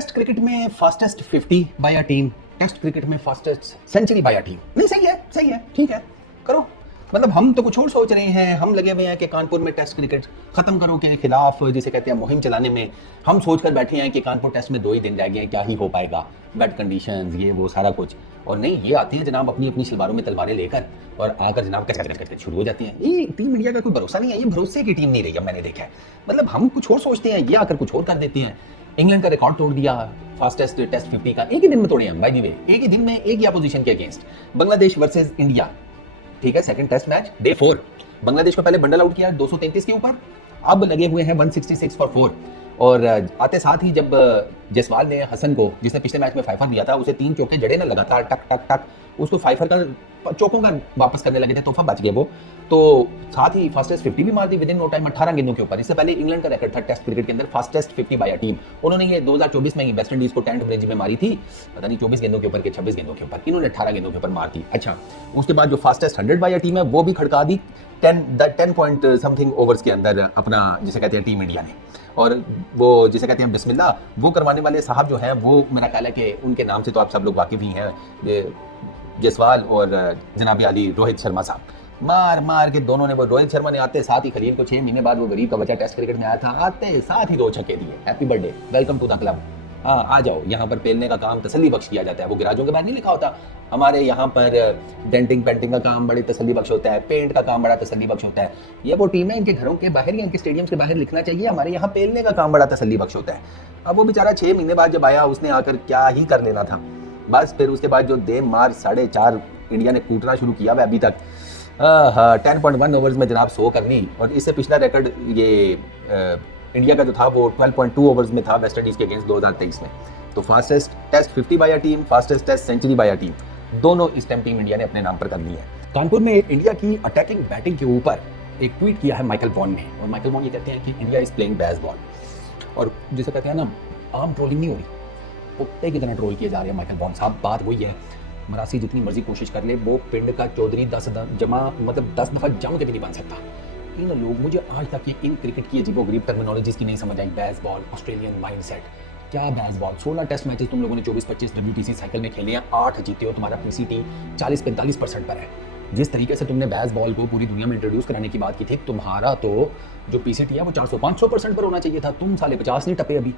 Test cricket में fastest 50 by a team, test cricket में fastest century by a team. नहीं, सही है, ठीक है, करो। मतलब हम तो कुछ और सोच रहे हैं, हम लगे हुए हैं कि कानपुर में टेस्ट क्रिकेट खत्म करो के खिलाफ जिसे कहते हैं मुहिम चलाने में। हम सोचकर बैठे हैं कि कानपुर टेस्ट में 2 ही दिन रह गए हैं, क्या ही हो पाएगा, बैड कंडीशंस, ये वो सारा कुछ। और नहीं, ये आती है जनाब अपनी अपनी सलवारों में तलवारें लेकर और आकर जनाब कैसे शुरू हो जाती हैं। ये टीम इंडिया का कोई भरोसा नहीं है, ये भरोसे की टीम नहीं रही है, मैंने देखा है। मतलब हम कुछ और सोचते हैं, ये आकर कुछ और कर देते हैं। इंग्लैंड का रिकॉर्ड तोड़ दिया फास्टेस्ट टेस्ट 50 का, एक ही दिन में तोड़े हैं। बाय द वे, एक ही दिन में एक ही अपोजिशन के अगेंस्ट। बांग्लादेश वर्सेस इंडिया, ठीक है, second test match day 4। Bangladesh को पहले बंडल आउट किया 233 के ऊपर, अब लगे हुए हैं 166 फॉर 4। और आते साथ ही जब जयसवाल ने हसन को, जिसने पिछले मैच में फाइफर दिया था, उसे 3 चौके जड़े ना लगातार टक टक टक, उसको फाइफर का चौकों का वापस करने लगे थे, तोहफा बच गए वो। तो साथ ही फास्टेस्ट 50 भी मार दी विद इन नो टाइम 18 गेंदों के ऊपर। इससे पहले इंग्लैंड का रिकॉर्ड था टेस्ट क्रिकेट के अंदर फास्टेस्ट 50 बाय अ टीम। उन्होंने ये 2024 में ही वेस्ट इंडीज को 10 ब्रिज में मारी थी, पता नहीं 24 गेंदों के ऊपर के 26 गेंदों के ऊपर, इन्होंने 18 गेंदों के ऊपर मार दी। अच्छा, उसके बाद जो फास्टेस्ट 100 बाय अ टीम है वो भी खड़का दी 10 पॉइंट समथिंग ओवर्स के अंदर अपना, जिसे कहते हैं टीम इंडिया ने। और वो जिसे कहते हैं बिस्मिल्लाह, वो करवाने वाले साहब जो हैं, वो मेरा ख्याल है कि उनके नाम से तो आप सब लोग वाकिफ ही हैं, जयसवाल और जनाब अली रोहित शर्मा साहब। मार के दोनों ने, वो रोहित शर्मा ने आते साथ ही खलील को 6 महीने बाद वो गरीब का बच्चा टेस्ट क्रिकेट में आया था, आते साथ ही 2 छक्के दिए। Happy birthday, welcome to the club. हाँ, आ जाओ, यहाँ पर पेलने का काम तसल्ली बख्श किया जाता है। वो गिराजों के बाहर नहीं लिखा होता, हमारे यहाँ पर डेंटिंग पेंटिंग का काम बड़ी तसल्ली बख्श होता है, पेंट का काम बड़ा तसल्ली बख्श होता है। ये वो टीम है, इनके घरों के बाहर या इनके स्टेडियम्स के बाहर लिखना चाहिए, हमारे यहाँ पेलने का काम बड़ा तसल्ली बख्श होता है। अब वो बेचारा 6 महीने बाद जब आया, उसने आकर क्या ही कर लेना था बस। फिर उसके बाद जो दे मार 4.5 इंडिया ने कूटना शुरू किया हुआ अभी तक। 10.1 ओवर्स में जनाब 100 कर ली। और इससे पिछला रिकॉर्ड ये इंडिया का जो था वो 12.2 ओवर्स में था वेस्ट इंडीज के अगेंस्ट 2023 में। तो fastest test 50 by a team, fastest test century by a team, दोनों इस टाइम टीम इंडिया ने अपने नाम पर कर ली है। कानपुर में इंडिया की अटैकिंग बैटिंग के ऊपर एक ट्वीट किया है माइकल वॉन ने, और माइकल वॉन ये कहते हैं कि इंडिया इज प्लेइंग बेसबॉल। और जिसे कहते हैं ना, आम ट्रोलिंग नहीं हो रही, कुत्ते की तरह ट्रोल किए जा रहे हैं माइकल वॉन साहब। बात वही है, मरासी जितनी मर्जी कोशिश कर ले, वो पिंड का चौधरी 10 दफा जम के भी नहीं बन सकता। इन लोग, मुझे आज तक ये इन क्रिकेट की अजीबोगरीब टर्मिनोलॉजीज की नहीं समझ आई। बेसबॉल, ऑस्ट्रेलियन माइंडसेट, क्या बेसबॉल, 16 टेस्ट मैचेस तुम लोगों ने 24-25 WTC साइकिल में खेले हैं, 8 जीते हो, तुम्हारा PCT 40-45% पर है। जिस तरीके से तुमने बेसबॉल को पूरी दुनिया में इंट्रोड्यूस कराने की बात की थी, तुम्हारा तो जो PCT है वो 400-500% पर होना चाहिए था। तुम साले 50 नहीं टपे, अभी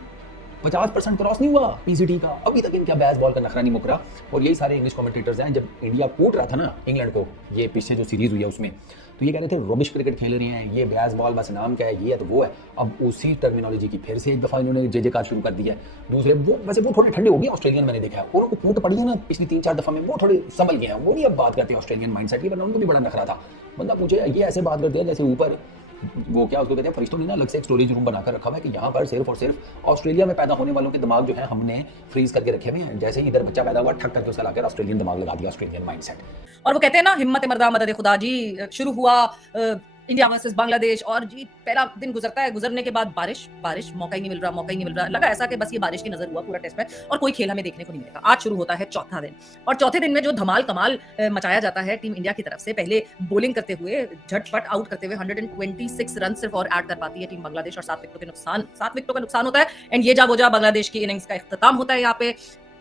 50% क्रॉस नहीं हुआ PCT का, अभी तक इनका बेसबॉल का नखरा नहीं मुकरा। और यही सारे इंग्लिश कमेंटेटर्स हैं, जब इंडिया कूट रहा था ना इंग्लैंड को, ये पीछे जो सीरीज हुई है उसमें, तो ये कह रहे थे रबिश क्रिकेट खेल रहे हैं, ये बेसबॉल बस नाम क्या है, ये है तो वो है। अब उसी टर्मिनोलॉजी की फिर से एक दफा इन्होंने जय शुरू कर दिया है। दूसरे वो वैसे वो थोड़े ठंडे हो गए ऑस्ट्रेलियन, मैंने देखा है, उनको कूट पड़ी है ना पिछली 3-4 दफा में, वो थोड़े संभल गए हैं, वो नहीं अब बात करते ऑस्ट्रेलियन माइंडसेट की, वरना उनको भी बड़ा नखरा था। मतलब मुझे ये ऐसे बात करते हैं जैसे ऊपर वो क्या उसको कहते हैं, फरिश्तों ने ना अलग से एक स्टोरेज रूम बनाकर रखा हुआ है कि यहाँ पर सिर्फ और सिर्फ ऑस्ट्रेलिया में पैदा होने वालों के दिमाग जो है हमने फ्रीज करके रखे हुए हैं। जैसे ही इधर बच्चा पैदा हुआ, ठक करके उसका लाकर ऑस्ट्रेलियन दिमाग लगा दिया, ऑस्ट्रेलियन माइंडसेट। और वो कहते हैं ना, हिम्मत मर्दा मदद खुदा जी। शुरू हुआ इंडिया वर्सेस बांग्लादेश, और जी पहला दिन गुजरता है, गुजरने के बाद बारिश, मौका ही नहीं मिल रहा। लगा ऐसा कि बस ये बारिश की नजर हुआ पूरा टेस्ट में, और कोई खेल हमें देखने को नहीं मिलेगा। आज शुरू होता है चौथा दिन, और चौथे दिन में जो धमाल कमाल मचाया जाता है टीम इंडिया की तरफ से, पहले बॉलिंग करते हुए झटपट आउट करते हुए 126 रन सिर्फ और ऐड कर पाती है टीम बांग्लादेश, और 7 विकेटों का नुकसान होता है। एंड ये जा वो जा बांग्लादेश की इनिंग्स का इख्तिताम होता है। यहाँ पे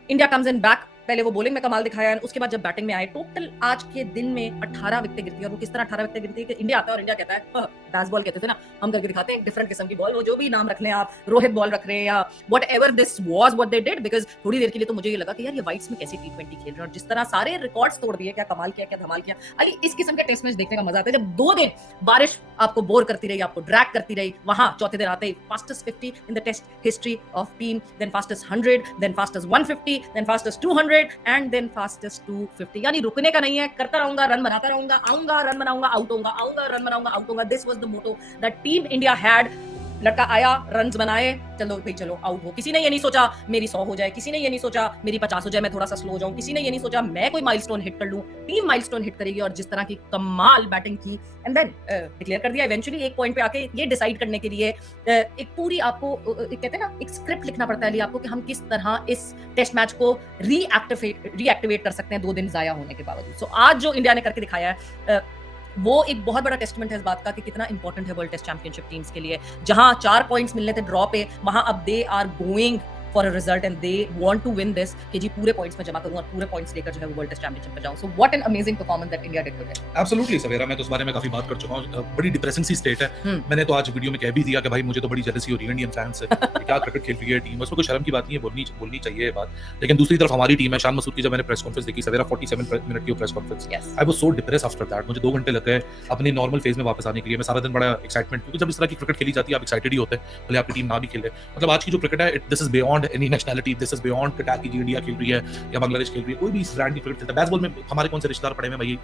इंडिया कम्स इन बैक, पहले वो बॉलिंग में कमाल दिखाया है, उसके बाद जब बैटिंग में आए, टोटल आज के दिन में 18 विकेटें गिरती है। और वो किस तरह 18 विकेटें गिरती है कि इंडिया आता है और इंडिया कहता है बेसबॉल कहते थे ना, हम करके दिखाते हैं डिफरेंट किस्म की बॉल, वो जो भी नाम रख लें आप, रोहित बॉल रख रहे हैं या whatever this was what they did. Because थोड़ी देर के लिए तो मुझे ये लगा कि यार ये वाइट्स में कैसे T20 खेल रहे हैं, और जिस तरह सारे रिकॉर्ड्स तोड़ दिए, क्या कमाल किया, क्या धमाल किया। अरे इस किस्म के टेस्ट मैच देखने का मजा आता है जब 2 दिन बारिश आपको बोर करती रही, आपको ड्रैग करती रही। वहां चौथे दिन आते ही fastest 50 in the test history of team, then fastest 100, then fastest 150, then fastest 200 and then fastest 250। यानी रुकने का नहीं है, करता रहूंगा, रन बनाता रहूंगा, आऊंगा रन बनाऊंगा, आउट होऊंगा, आऊंगा रन बनाऊंगा, आउट होऊंगा। This was the motto that team India had. लड़का आया, रन्स बनाए, चलो भाई चलो आउट हो। किसी ने ये नहीं सोचा मेरी 100 हो जाए, किसी ने ये नहीं सोचा मेरी 50 हो जाए, मैं थोड़ा सा स्लो हो जाऊं, किसी ने ये नहीं सोचा मैं कोई माइलस्टोन हिट कर लूं। टीम माइलस्टोन हिट करेगी, और जिस तरह की कमाल बैटिंग की, एंड देन डिक्लेयर कर दिया। इवेंचुअली एक पॉइंट पे आके ये डिसाइड करने के लिए एक पूरी आपको कहते हैं ना, एक स्क्रिप्ट लिखना पड़ता है आपको कि हम किस तरह इस टेस्ट मैच को रीएक्टिवेट कर सकते हैं 2 दिन जाया होने के बावजूद। सो आज जो इंडिया ने करके दिखाया है, वो एक बहुत बड़ा टेस्टमेंट है इस बात का कि कितना इंपॉर्टेंट है वर्ल्ड टेस्ट चैंपियनशिप टीम्स के लिए। जहां 4 पॉइंट्स मिलने थे ड्रॉ पे, वहां अब they are going for a result and they want to win this कि जी पूरे points में जमा करूं और पूरे points लेकर जो है वो World Test Championship पे जाऊं. So what an amazing performance that India did today. Absolutely Savera, मैं तो इस बारे में काफी बात कर चुका हूँ. बड़ी डिप्रेसिंग सी स्टेट है. मैंने तो आज वीडियो में कह भी दिया कि भाई मुझे तो बड़ी जेलसी हो रही है इंडियन फैंस से. क्या क्रिकेट खेल रही है टीम, उसमें कोई शर्म की बात नहीं है, बोलनी चाहिए ये बात. लेकिन दूसरी तरफ हमारी टीम है. शान मसूद की जब मैंने प्रेस कॉन्फ्रेंस देखी सवेरा 47 मिनट की press conference, I was so depressed after that. मुझे 2 घंटे लग गए अपने नॉर्मल फेज में वापस आने के लिए. मैं सारा दिन बड़ा एक्साइटमेंट, क्योंकि जब इस तरह की क्रिकेट खेली जाती है आप एक्साइटेड ही होते हैं, भले आपकी टीम ना भी खेले. मतलब आज की जो क्रिकेट है, this is beyond any nationality, this is beyond cricket की इंडिया खेल रही है या बांग्लादेश खेल रही है, कोई भी इस ब्रांड की क्रिकेट खेलता है. बेसबॉल में हमारे कौन से रिश्तेदार पड़े हैं भाई,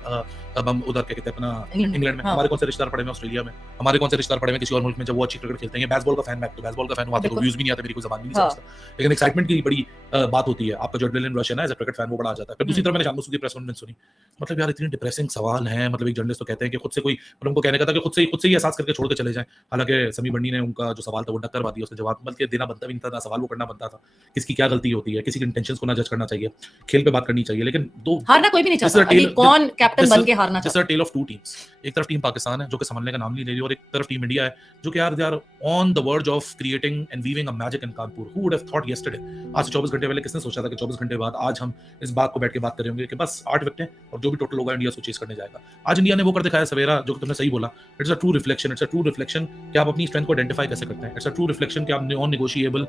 अब हम उधर क्या कहते हैं अपना इंग्लैंड में, हमारे कौन से रिश्तेदार पड़े हैं ऑस्ट्रेलिया में, हमारे कौन से रिश्तेदार पड़े हैं किसी और मुल्क में जब वो अच्छी क्रिकेट खेलते हैं. बेसबॉल का फैन, मैं तो बेसबॉल का फैन हूं, आपको व्यूज भी नहीं आते, मेरी कोई ज़बान भी नहीं समझता. लेकिन एक्साइटमेंट की बड़ी बात होती है. आपका जो एड्रेनलिन रश है ना एज अ क्रिकेट फैन, वो बड़ा आ जाता है. फिर दूसरी तरफ मैंने शान मसूद की प्रेस कॉन्फ्रेंस सुनी. मतलब यार इतनी डिप्रेसिंग सवाल हैं. मतलब एक जर्नलिस्ट तो कहते हैं कि खुद से कोई, मतलब उनको कहने का था कि खुद से ही एहसास करके छोड़ के चले जाएं. हालांकि समी बंडी ने उनका जो सवाल था वो टक्कर दिया, उसने जवाब बल्कि देना बनता भी नहीं था, ना सवाल वो करना बनता था. किसकी क्या गलती होती है, किसी के इंटेंशंस को ना जज करना चाहिए, खेल पे बात करनी चाहिए. लेकिन दो हारना कोई भी नहीं चाहता. अभी कौन कैप्टन बन के हारना चाहता है? Tale of two teams. एक तरफ टीम पाकिस्तान है जो कि संभलने का नाम नहीं ले रही, और एक तरफ टीम इंडिया है जो कि यार they are on the verge of creating and weaving a magic in Kanpur. Who would have thought yesterday, आज से 24 घंटे पहले किसने सोचा था कि 24 घंटे बाद आज हम इस बात को बैठ के बात कर रहे होंगे कि बस 8 विकेटें और जो भी टोटल होगा इंडिया उसको चेस करने जाएगा. आज इंडिया ने वो कर दिखाया सवेरा, जो तुमने सही बोला. It's a true reflection. It's a true reflection कि आप अपनी स्ट्रेंथ को आइडेंटिफाई कैसे करते हैं. इट्स अ ट्रू रिफ्लेक्शन कि आप नॉन नेगोशिएबल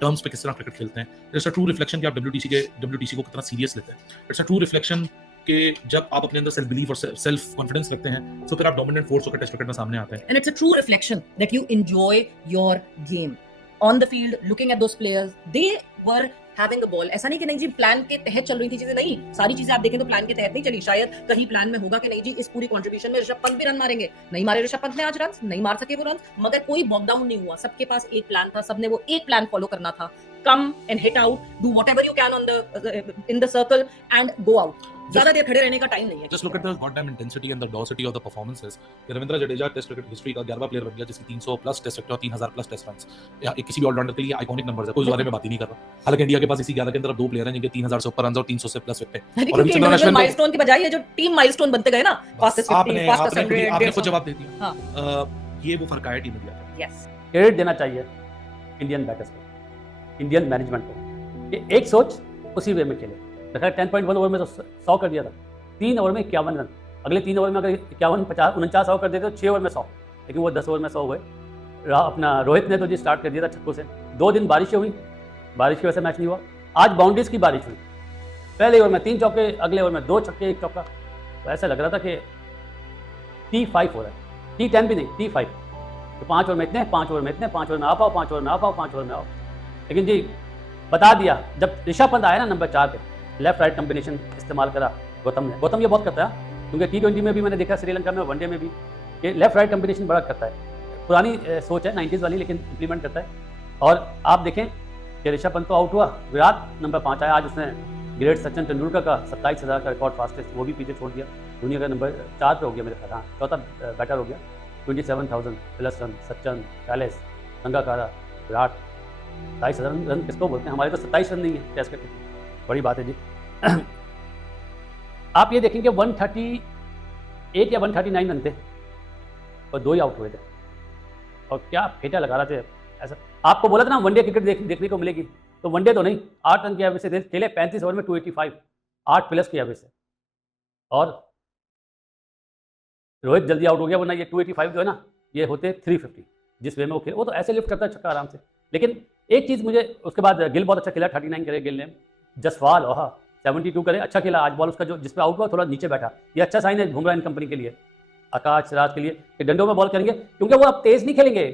टर्म्स पे किस तरह क्रिकेट खेलते हैं. इट्स अ ट्रू रिफ्लेक्शन कि आप WTC को कितना सीरियस लेते हैं. इट्स अ ट्रू रिफ्लेक्शन कि जब आप अपने अंदर सेल्फ बिलीफ और सेल्फ कॉन्फिडेंस रखते हैं तो फिर आप डोमिनेंट फोर्स होकर टेस्ट क्रिकेट में सामने आते हैं. And it's a true reflection that you enjoy your game on the field, looking at those players. They were having a ball. ऐसा नहीं कि नहीं जी प्लान के तहत चल रही थी चीजें, नहीं. सारी चीजें आप देखें तो प्लान के तहत नहीं चली. शायद कहीं प्लान में होगा कि नहीं जी इस पूरी कंट्रीब्यूशन में ऋषभ पंत भी रन मारेंगे. नहीं मारे ऋषभ पंत ने आज रन, नहीं मार सके वो रन, मगर कोई बॉक डाउन नहीं हुआ. सबके पास एक प्लान था, सबने वो एक प्लान फॉलो करना था. Come and hit out, do whatever you can on in the circle and go out. ज्यादा देर खड़े रहने का टाइम नहीं है. Just look at the goddamn intensity and the density of the performances. Ravindra Jadeja test cricket history का 11वां player बन गया जिसकी 300 प्लस टेस्ट विकेट और 3000 प्लस टेस्ट रन्स. या किसी भी ऑलराउंडर के लिए आइकॉनिक नंबर्स है, कोई इस बारे में बात ही नहीं कर रहा. हालांकि इंडिया के पास इसी 11 के अंदर 2 प्लेयर हैं जिनके 3000 से ऊपर रन्स और 300 से प्लस विकेट. और रविचंद्रन अश्विन माइलस्टोन की बजाय ये जो टीम माइलस्टोन बनते गए ना, फास्टेस्ट 50, फास्टेस्ट 100, आपने खुद जवाब दे दिया. ये वो फर्क आया टीम इंडिया का. यस, क्रेडिट देना चाहिए इंडियन बैटर्स को, इंडियन मैनेजमेंट को, कि एक सोच उसी वे में खेले. देखा 10.1 ओवर में तो 100 कर दिया था. 3 ओवर में 51 रन. अगले 3 ओवर में अगर 51, 50, 49 ओवर कर देते तो 6 ओवर में 100. लेकिन वो 10 ओवर में 100 हुए. अपना रोहित ने तो जी स्टार्ट कर दिया था छक्कों से. 2 दिन बारिशें हुई, बारिश की वजह से मैच नहीं हुआ. आज बाउंड्रीज की बारिश हुई. पहले ओवर में 3 चौके, अगले ओवर में 2 छक्के 1 चौका. तो ऐसा लग रहा था कि T5 हो रहा है. T10 भी नहीं, T5. तो 5 ओवर में इतने, 5 ओवर में इतने, 5 ओवर में आप आओ, 5 ओवर में आप आओ, 5 ओवर में आओ. लेकिन जी बता दिया जब ऋषभ पंत आया ना नंबर 4 पे, लेफ्ट राइट कॉम्बिनेशन इस्तेमाल करा गौतम ने. गौतम ये बहुत करता है, क्योंकि T20 में भी मैंने देखा, श्रीलंका में, वनडे में भी, कि लेफ्ट राइट कॉम्बिनेशन बड़ा करता है. पुरानी सोच है 90s वाली, लेकिन इंप्लीमेंट करता है. और आप देखें कि ऋषभ पंत तो आउट हुआ, विराट नंबर 5 आया. आज उसने ग्रेट सचिन तेंदुलकर का 27,000 का रिकॉर्ड फास्टेस्ट वो भी पीछे छोड़ दिया. दुनिया का नंबर 4 पे हो गया मेरे ख्याल. हाँ, चौथा बैटर हो गया. 27,000 plus run. Sachin, palace, Sangakkara, Virat. 27,000 run किसको बोलते हैं? हमारे तो 27 रन नहीं है टेस्ट क्रिकेट. बड़ी बात है जी. आप ये देखेंगे 138 या 139 रन थे और 2 ही आउट हुए थे. और क्या फेटा लगा रहे थे. ऐसा आपको बोला था ना वनडे क्रिकेट देखने को मिलेगी, तो वनडे तो नहीं. 8 रन की एवरेज से खेले, 35 ओवर में 285, 8 प्लस की एवरेज से. और रोहित जल्दी आउट हो गया, वरना ये 285 जो है ना, ये होते 350 जिस वे में वो खेले. वो तो ऐसे लिफ्ट करता है छक्का आराम से. लेकिन एक चीज़ मुझे, उसके बाद गिल बहुत अच्छा खेला, 39 करे गिल ने. जसवाल 72 करे, अच्छा खेला. आज बॉल उसका जो जिस पे आउट हुआ थोड़ा नीचे बैठा, ये अच्छा साइन है बुमराह एंड कंपनी के लिए, आकाश सिराज के लिए, कि डंडों में बॉल करेंगे, क्योंकि वो अब तेज़ नहीं खेलेंगे.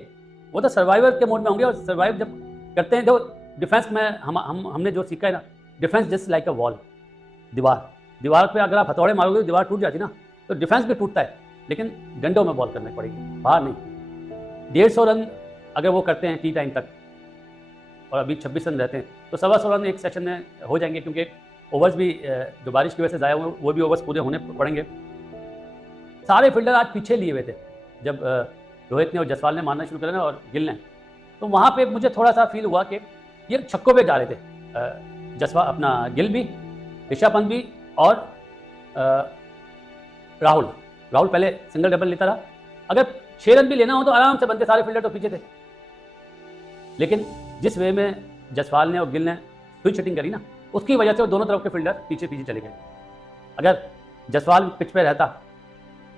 वो तो सर्वाइवर के मोड में होंगे. और सर्वाइव जब करते हैं तो डिफेंस में हमने जो सीखा है ना, defence just like a wall. दीवार पे अगर आप हथौड़े मारोगे तो दीवार टूट जाती ना, तो डिफेंस भी टूटता है. लेकिन डंडों में बॉल करनी पड़ेगी, बाहर नहीं. 150 रन अगर वो करते हैं टी टाइम तक, और अभी 26 रन रहते हैं, तो 125 रन एक सेशन में हो जाएंगे. क्योंकि ओवर्स भी जो बारिश की वजह से ज़ाया हुए, वो भी ओवर्स पूरे होने पड़ेंगे. सारे फील्डर आज पीछे लिए हुए थे जब रोहित ने और जसवाल ने मारना शुरू करा ना, और गिल ने. तो वहाँ पे मुझे थोड़ा सा फील हुआ कि ये छक्कों पे जा रहे थे. जसवाल, अपना गिल भी, ऋषभ पंत भी, और राहुल पहले सिंगल डबल लेता रहा. अगर 6 रन भी लेना हो तो आराम से बनते, सारे फील्डर तो पीछे थे. लेकिन जिस वे में जसवाल ने और गिल ने स्विच हिटिंग करी ना, उसकी वजह से वो दोनों तरफ के फील्डर पीछे पीछे चले गए। अगर जसवाल पिच पे रहता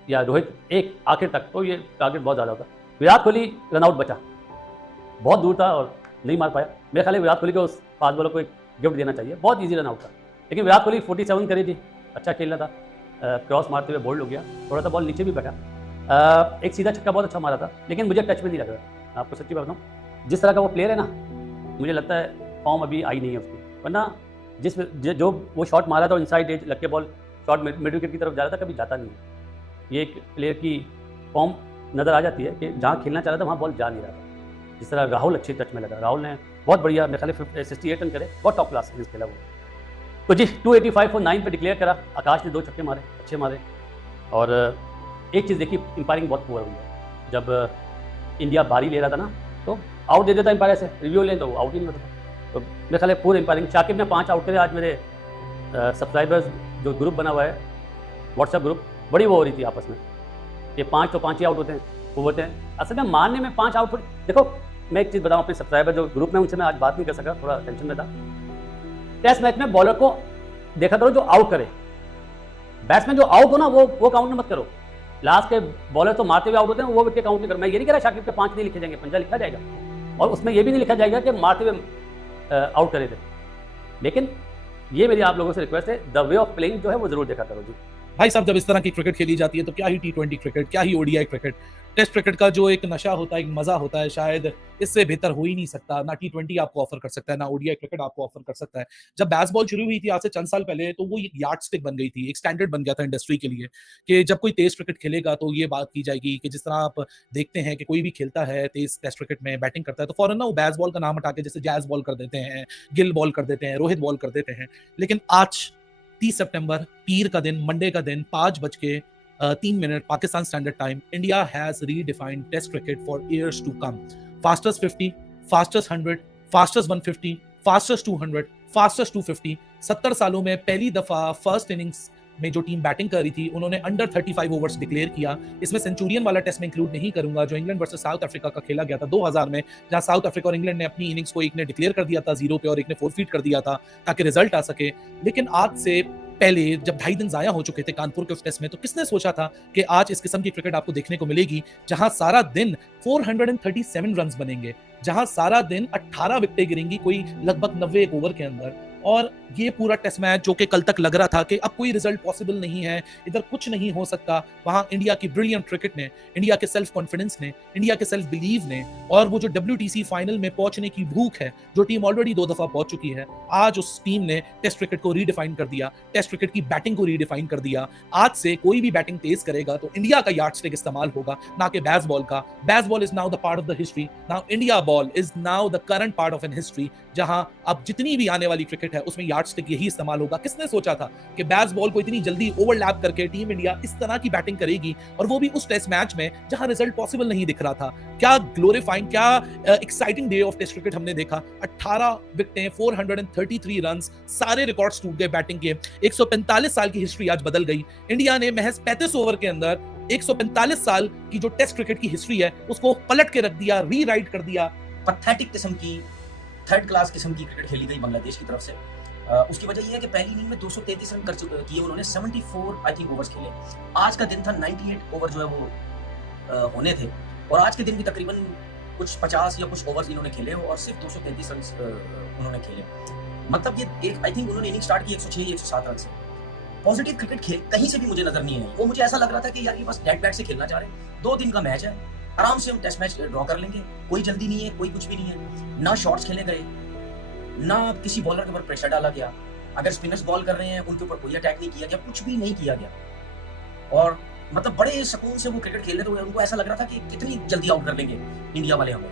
या रोहित एक आखिर तक तो ये टारगेट बहुत ज़्यादा होता। विराट कोहली रनआउट बचा, बहुत दूर था और नहीं मार पाया। मेरे ख्याल है विराट कोहली को उस फास्ट बॉलर को एक गिफ्ट देना चाहिए, बहुत ईजी रनआउट था। लेकिन विराट कोहली 47 करे जी, अच्छा खेलना था, क्रॉस मारते हुए बोल्ड हो गया, थोड़ा सा बॉल नीचे भी बैठा, एक सीधा छक्का बहुत अच्छा मारा था, लेकिन मुझे टच में नहीं लग रहा। आपको सच्ची बात बताऊँ, जिस तरह का वो प्लेयर है ना, मुझे लगता है फॉर्म अभी आई नहीं है उसकी, वरना जो वो शॉट मारा था इनसाइड एज लग के बॉल शॉट मिड विकेट की तरफ जा रहा था, कभी जाता नहीं है। ये एक प्लेयर की फॉर्म नज़र आ जाती है कि जहाँ खेलना चाह रहा था वहाँ बॉल जा नहीं रहा था। जिस तरह राहुल अच्छी टच में लगा, राहुल ने बहुत बढ़िया, मेरे ख्याल 68 रन करे, बहुत टॉप क्लास इनिंग्स खेला वो। तो जी 285 को 9 पे डिक्लेयर करा, आकाश ने 2 छक्के मारे, अच्छे मारे। और एक चीज़ देखी, एम्पायरिंग बहुत पुअर हुई है। जब इंडिया बारी ले रहा था ना, तो आउट दे देता एम्पायर से, रिव्यू लें तो आउट ही नहीं होता। तो मेरे ख्याल पूरे एम्पायरिंग, शाकिब ने 5 आउट करे। आज मेरे सब्सक्राइबर्स जो ग्रुप बना हुआ है व्हाट्सएप ग्रुप, बड़ी वो हो रही थी आपस में, ये 5 तो 5 ही आउट होते हैं, वो होते हैं। असल में मानने में 5 आउट, देखो मैं एक चीज़ बताऊँ, अपने सब्सक्राइबर जो ग्रुप में उनसे मैं आज बात नहीं कर सका, थोड़ा टेंशन में था। टेस्ट मैच में बॉलर को देखा करो जो आउट करे, बैट्समैन जो आउट हो ना वो काउंट मत करो। लास्ट के बॉलर तो मारते हुए आउट होते हैं, वो विकेट काउंट नहीं करो। मैं ये नहीं कह रहा शाकिब के 5 नहीं लिखे जाएंगे, 5 लिखा जाएगा, और उसमें ये भी नहीं लिखा जाएगा कि मारते हुए आउट करे थे। लेकिन ये मेरी आप लोगों से रिक्वेस्ट है, द वे ऑफ प्लेइंग जो है वो जरूर देखा करो जी। भाई साहब, जब इस तरह की क्रिकेट खेली जाती है तो क्या ही T20 क्रिकेट, क्या ही ODI क्रिकेट, टेस्ट क्रिकेट का जो एक नशा होता है, एक मजा होता है, शायद इससे बेहतर हो ही नहीं सकता। ना T20 आपको ऑफर कर सकता है, ना ODI क्रिकेट आपको ऑफर कर सकता है। जब बेसबॉल शुरू हुई थी आज से चंद साल पहले, तो वो एक यार्डस्टिक बन गई थी, एक स्टैंडर्ड बन गया था इंडस्ट्री के लिए, कि जब कोई तेज क्रिकेट खेलेगा तो ये बात की जाएगी कि जिस तरह आप देखते हैं कि कोई भी खेलता है तेज टेस्ट क्रिकेट में, बैटिंग करता है, तो फौरन ना वो बेसबॉल का नाम हटा के जैसे जैज बॉल कर देते हैं, गिल बॉल कर देते हैं, रोहित बॉल कर देते हैं। लेकिन आज 30 सितंबर, पीर का दिन, मंडे का दिन, 5:03 Pakistan standard time, India has redefined test cricket for years to come. Fastest 50, fastest 100, fastest 150, fastest 200, fastest 250। 70 सालों में पहली दफा फर्स्ट इनिंग्स में जो टीम बैटिंग कर रही थी उन्होंने अंडर 35 ओवर्स डिक्लेयर किया। इसमें सेंचुरियन वाला टेस्ट में इंक्लूड नहीं करूंगा जो इंग्लैंड वर्सेस साउथ अफ्रीका का खेला गया था 2000 में, जहां साउथ अफ्रीका और इंग्लैंड ने अपनी इनिंग्स को, एक ने डिक्लेयर कर दिया था 0 पे और एक ने फोरफीट कर दिया था ताकि रिजल्ट आ सके। लेकिन आज से पहले जब 2.5 दिन जाया हो चुके थे कानपुर के उस टेस्ट में, तो किसने सोचा था कि आज इस किस्म की क्रिकेट आपको देखने को मिलेगी, जहां सारा दिन 437 रन्स बनेंगे, जहां सारा दिन 18 विकेटें गिरेंगी कोई लगभग 90 ओवर के अंदर। और ये पूरा टेस्ट मैच जो कि कल तक लग रहा था कि अब कोई रिजल्ट पॉसिबल नहीं है, इधर कुछ नहीं हो सकता, वहां इंडिया की ब्रिलियंट क्रिकेट ने, इंडिया के सेल्फ कॉन्फिडेंस ने, इंडिया के सेल्फ बिलीव ने, और वो जो WTC फाइनल में पहुंचने की भूख है, जो टीम ऑलरेडी 2 दफा पहुंच चुकी है, आज उस टीम ने टेस्ट क्रिकेट को रीडिफाइन कर दिया, टेस्ट क्रिकेट की बैटिंग को रीडिफाइन कर दिया। आज से कोई भी बैटिंग तेज करेगा तो इंडिया का यार्डस्टिक इस्तेमाल होगा, ना कि बेसबॉल का। Bazball is now the part of the history, now India ball is now the current part of an history, जहां अब जितनी भी आने वाली क्रिकेट है उसमें यार्डस्टिक यही इस्तेमाल होगा। किसने सोचा था कि बेसबॉल को इतनी जल्दी ओवरलैप करके टीम इंडिया इस तरह की बैटिंग करेगी, और वो भी उस टेस्ट मैच में जहां रिजल्ट पॉसिबल नहीं दिख रहा था। क्या ग्लोरीफाइंग, क्या exciting day of test cricket हमने देखा। 18 विकेटें, 433 रन्स, सारे रिकॉर्ड्स टूट गए बैटिंग के। 145 साल की हिस्ट्री आज बदल गई। इंडिया ने महज 35 ओवर के अंदर 145 साल की जो टेस्ट क्रिकेट की हिस्ट्री है उसको पलट के रख दिया, रीराइट कर दिया। पैथेटिक किस्म की, थर्ड क्लास किस्म की क्रिकेट खेली गई बांग्लादेश की तरफ से। उसकी वजह यह है कि पहली इनिंग में 233 रन किए उन्होंने, 74 आई थिंक ओवर्स खेले। आज का दिन था 98 ओवर जो है वो होने थे, और आज के दिन भी तकरीबन कुछ 50 या कुछ ओवर्स इन्होंने खेले और सिर्फ 233 रन उन्होंने खेले। मतलब ये एक, आई थिंक उन्होंने इनिंग स्टार्ट की 106 या 107 रन से। पॉजिटिव क्रिकेट खेल कहीं से भी मुझे नजर नहीं आई। वो मुझे ऐसा लग रहा था कि यार ये बस डेड बैट से खेलना चाह रहे हैं, 2 दिन का मैच है, आराम से हम टेस्ट मैच ड्रॉ कर लेंगे, कोई जल्दी नहीं है, कोई कुछ भी नहीं है। ना शॉट्स खेले गए, ना किसी बॉलर के ऊपर प्रेशर डाला गया। अगर स्पिनर्स बॉल कर रहे हैं उनके ऊपर कोई अटैक नहीं किया गया, कुछ भी नहीं किया गया। और मतलब बड़े सुकून से वो क्रिकेट खेल रहे थे। उनको ऐसा लग रहा था कि कितनी जल्दी आउट कर लेंगे इंडिया वाले हमें,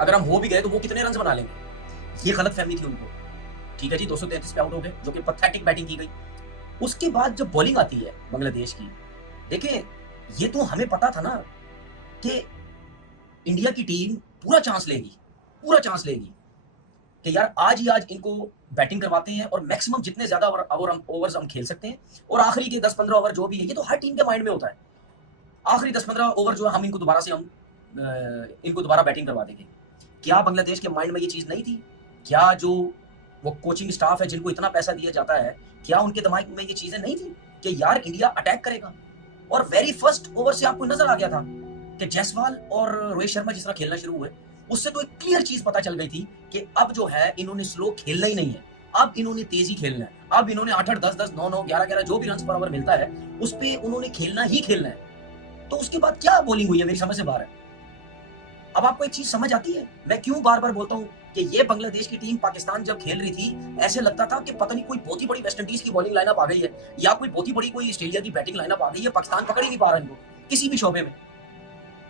अगर हम हो भी गए तो वो कितने रन बना लेंगे। ये गलत फहमी थी उनको। ठीक है जी, 233 पे आउट हो गए, जो कि पैथेटिक बैटिंग की गई। उसके बाद जब बॉलिंग आती है बांग्लादेश की, देखिए ये तो हमें पता था ना कि इंडिया की टीम पूरा चांस लेगी कि यार आज ही आज इनको बैटिंग करवाते हैं और मैक्सिमम जितने ज्यादा ओवर्स हम खेल सकते हैं, और आखिरी के 10-15 ओवर जो भी है, ये तो हर टीम के माइंड में होता है। आखिरी 10-15 ओवर जो है हम इनको दोबारा बैटिंग करवा देंगे। क्या बांग्लादेश के माइंड में ये चीज नहीं थी क्या जो वो कोचिंग स्टाफ है जिनको इतना पैसा दिया जाता है, क्या उनके दिमाग में ये चीजें नहीं थी कि यार इंडिया अटैक करेगा? और वेरी फर्स्ट ओवर से आपको नजर आ गया था कि जायसवाल और रोहित शर्मा जिस तरह खेलना शुरू हुए, उससे तो एक क्लियर चीज पता चल गई थी कि अब जो है इन्होंने स्लो खेलना ही नहीं है, अब इन्होंने तेजी खेलना है, अब इन्होंने 8-8, 10-10, 9-9, 11-11 जो भी रन पर ओवर मिलता है उस पे उन्होंने खेलना ही खेलना है। तो उसके बाद क्या बॉलिंग हुई है मेरी समझ से बाहर है। अब आपको एक चीज समझ आती है, मैं क्यों बार बार बोलता हूँ कि ये बांग्लादेश की टीम पाकिस्तान जब खेल रही थी, ऐसे लगता था कि पता नहीं कोई बहुत ही बड़ी वेस्ट इंडीज की बॉलिंग लाइनअप आ गई है या कोई बहुत ही बड़ी कोई ऑस्ट्रेलिया की बैटिंग लाइनअप आ गई है, पाकिस्तान पकड़ ही नहीं पा रहा इनको किसी भी शोबे में।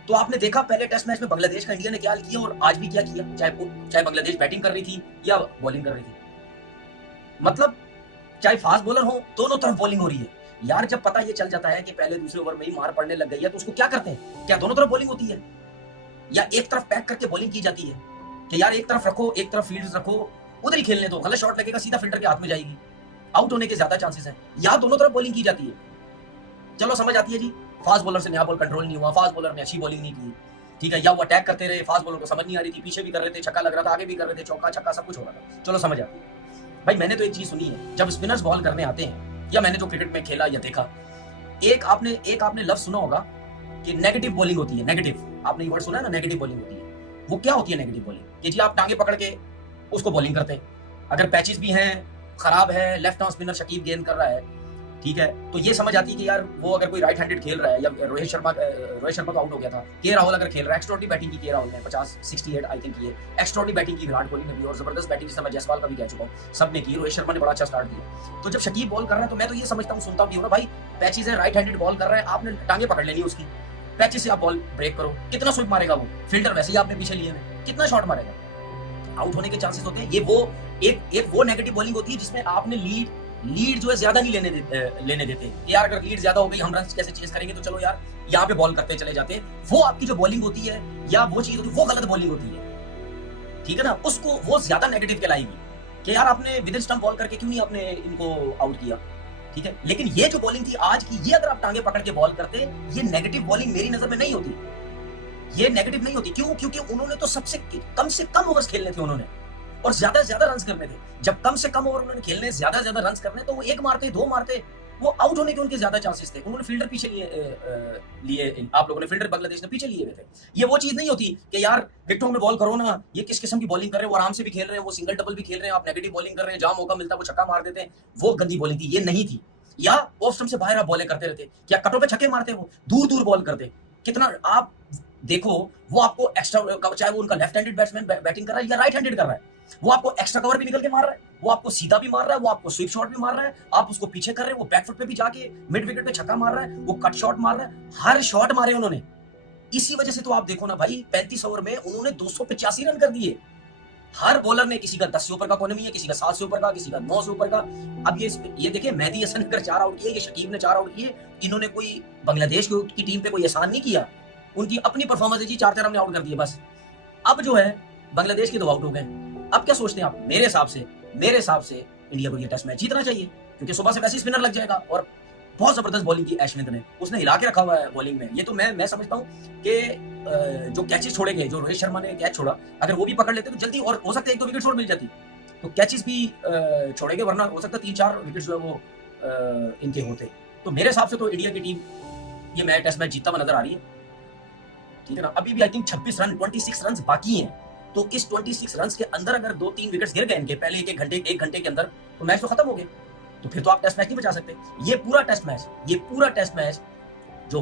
तो आपने देखा पहले टेस्ट मैच में बांग्लादेश का इंडिया ने क्या किया और आज भी क्या किया, चाहे बांग्लादेश बैटिंग कर रही थी या बॉलिंग कर रही थी, मतलब चाहे फास्ट बॉलर हो, दोनों तरफ बॉलिंग हो रही है यार। जब पता ये चल जाता है कि पहले दूसरे ओवर में ही मार पड़ने लग गई है, तो उसको क्या करते हैं? क्या दोनों तरफ बॉलिंग होती है या एक तरफ पैक करके बॉलिंग की जाती है कि यार एक तरफ रखो, एक तरफ फील्ड रखो, उधर ही खेलने दो, गलत शॉट लगेगा सीधा फील्डर के हाथ में जाएगी, आउट होने के ज्यादा चांसेस हैं। या दोनों तरफ बॉलिंग की जाती है, चलो समझ आती है जी, फास्ट बॉलर से नया बॉल कंट्रोल नहीं हुआ, फास्ट बॉलर ने अच्छी बॉलिंग नहीं की, ठीक है, या वो अटैक करते रहे, फास्ट बॉलर को समझ नहीं आ रही थी, पीछे भी कर रहे थे, छक्का लग रहा था, आगे भी कर रहे थे, चौका छक्का सब कुछ हो रहा था, चलो समझ आती है। भाई मैंने तो एक चीज सुनी है, जब स्पिनर्स बॉल करने आते हैं या मैंने जो क्रिकेट में खेला या देखा, एक आपने लफ्ज सुना होगा कि नेगेटिव बॉलिंग होती है। नेगेटिव, आपने ये वर्ड सुना है ना, नेगेटिव बॉलिंग होती है। वो क्या होती है नेगेटिव बॉलिंग? कि जी आप टांगे पकड़ के उसको बॉलिंग करते हैं, अगर पैचेस भी हैं, खराब है, लेफ्ट आर्म स्पिनर शकीब गेंद कर रहा है, ठीक है, तो ये समझ आती है कि यार वो अगर कोई राइट हैंडेड खेल रहा है, या रोहित शर्मा तो आउट हो गया था, के राहुल अगर खेल रहा है, एक्स्ट्राऑर्डिनरी बैटिंग की के राहुल ने 68 आई थिंक की, एक्स्ट्राऑर्डिनरी बैटिंग की विराट कोहली ने भी, और जबरदस्त बैटिंग जिस मैं जायसवाल का भी कह चुका हूँ, सबने की, रोहित शर्मा ने बड़ा अच्छा स्टार्ट दिया। तो जब शकीब बॉल कर रहा है तो मैं तो ये समझता हूँ, सुनता भी हूँ ना भाई, पैचेस है, राइट हैंडेड बॉल कर रहा है, आपने टांगे पकड़ लेनी उसकी, पैचेस से आप बॉल ब्रेक करो, कितना स्विप मारेगा वो, फील्डर वैसे ही आपने पीछे लिए हैं, कितना शॉट मारेगा, आउट होने के चांसेस होते हैं। ये वो एक वो नेगेटिव बॉलिंग होती है जिसमें आपने लीड जो है ज्यादा नहीं लेने देते यार, अगर लीड ज्यादा हो गई हम रन कैसे चेस करेंगे, तो चलो यार यहाँ पे बॉल करते चले जाते हैं। वो आपकी जो बॉलिंग होती है या वो चीज होती है, वो गलत बॉलिंग होती है, ठीक है ना, उसको वो ज्यादा नेगेटिव कहलाएगी कि यार आपने विद इन स्टंप बॉल करके क्यों नहीं आपने इनको आउट किया, ठीक है। लेकिन ये जो बॉलिंग थी आज की, ये अगर आप टांगे पकड़ के बॉल करते, ये नेगेटिव बॉलिंग मेरी नजर में नहीं होती, ये नेगेटिव नहीं होती। क्यों? क्योंकि उन्होंने तो सबसे कम से कम ओवर्स खेलने थे उन्होंने, और ज्यादा से ज्यादा रन करने थे। जब कम से कम ओवर उन्होंने खेलने, ज्यादा से ज्यादा रन करने, तो वो एक मारते, दो मारते, वो आउट होने के उनके ज्यादा चांसेस थे। उन्होंने फील्डर पीछे लिए आप लोगों ने फील्डर बांग्लादेश ने पीछे लिए हुए थे। ये वो चीज नहीं होती कि यार विकेटों में बॉल करो ना, ये किस किस्म की बॉलिंग कर रहे हैं, वो आराम से भी खेल रहे हैं, वो सिंगल डबल भी खेल रहे हैं, आप नेगेटिव बॉलिंग कर रहे हैं, जहां मौका मिलता है वो छक्का मार देते हैं, वो गंदी बॉलिंग थी, ये नहीं थी। या ऑफ स्टंप से बाहर आप बॉलिंग करते रहते, क्या कटों पे छक्के मारते, वो दूर बॉल करते, कितना आप देखो, वो आपको एक्स्ट्रा, चाहे वो उनका लेफ्ट हैंडेड बैट्समैन बैटिंग कर रहा है या राइट हैंडेड कर रहा है, वो आपको एक्स्ट्रा कवर भी निकल के मार रहा है, वो आपको सीधा भी मार रहा है, वो आपको स्वीप शॉट भी मार रहा है, आप उसको पीछे कर रहे हैं, वो बैकफुट पे भी जाके मिड विकेट पे छक्का मार रहा है, वो कट शॉट मार रहा है, हर शॉट मारे उन्होंने। इसी वजह से तो आप देखो ना भाई, 35 ओवर में उन्होंने 285 रन कर दिए। हर बॉलर ने, किसी का 10 से ऊपर का इकोनॉमी है, किसी का 7 से ऊपर का, किसी का 9 से ऊपर का। अब ये देखिए, मेहदी हसन ने 4 आउट किए, ये शकीब ने 4 आउट किए। इन्होंने कोई बांग्लादेश की टीम पे कोई एहसान नहीं किया, उनकी अपनी परफॉर्मेंस है जी, 4 हमने आउट कर दिए बस। अब जो है बांग्लादेश के 2 आउट हो गए। अब क्या सोचते हैं आप? मेरे हिसाब से इंडिया को ये टेस्ट मैच जीतना चाहिए, क्योंकि सुबह से वैसे ही स्पिनर लग जाएगा, और बहुत जबरदस्त बॉलिंग की एशमित ने, उसने हिला के रखा हुआ है बॉलिंग में। ये तो मैं समझता हूँ कि जो कैचेस छोड़ेंगे, जो रोहित शर्मा ने कैच छोड़ा, अगर वो भी पकड़ लेते तो जल्दी, और हो सकता है 1-2 विकेट छोड़ मिल जाती, तो कैचेस भी छोड़ेंगे, वरना हो सकता है 3-4 विकेट जो है वो इनके होते। तो मेरे हिसाब से तो इंडिया की टीम ये मैच टेस्ट मैच जीतता हुआ नजर आ रही है, ठीक है ना। अभी भी आई थिंक 26 रन 26 रन बाकी हैं, तो इस 26 रन के अंदर अगर 2-3 विकेट्स गिर गए इनके पहले एक घंटे के अंदर, तो मैच तो खत्म हो गया, तो फिर तो आप टेस्ट मैच नहीं बचा सकते। ये पूरा टेस्ट मैच जो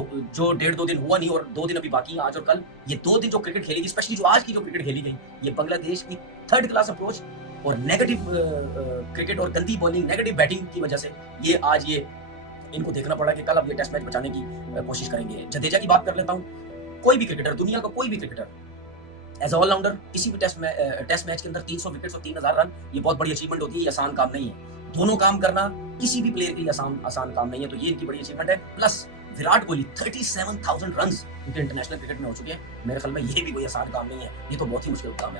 1.5-2 दिन हुआ नहीं, और 2 दिन अभी बाकी हैं, आज और कल, ये 2 दिन जो क्रिकेट खेली गई, स्पेशली जो आज की जो क्रिकेट खेली गई, ये बांग्लादेश की 3rd क्लास अप्रोच और नेगेटिव क्रिकेट और गंदी बॉलिंग, नेगेटिव बैटिंग की वजह से ये आज ये इनको देखना पड़ा कि कल अब ये टेस्ट मैच बचाने की कोशिश करेंगे। जडेजा की बात कर लेता हूँ, कोई भी क्रिकेटर, दुनिया का कोई भी क्रिकेटर एज ऑलराउंडर किसी भी टेस्ट मैच के अंदर 300 विकेट्स और 3000 रन, ये बहुत बड़ी अचीवमेंट होती है, ये आसान काम नहीं है। दोनों काम करना किसी भी प्लेयर के लिए आसान काम नहीं है, तो ये इनकी बड़ी अचीवमेंट है। प्लस विराट कोहली 37,000 रन इनके इंटरनेशनल क्रिकेट में हो चुके हैं, मेरे ख्याल में ये भी कोई आसान काम नहीं है, ये तो बहुत ही मुश्किल काम है।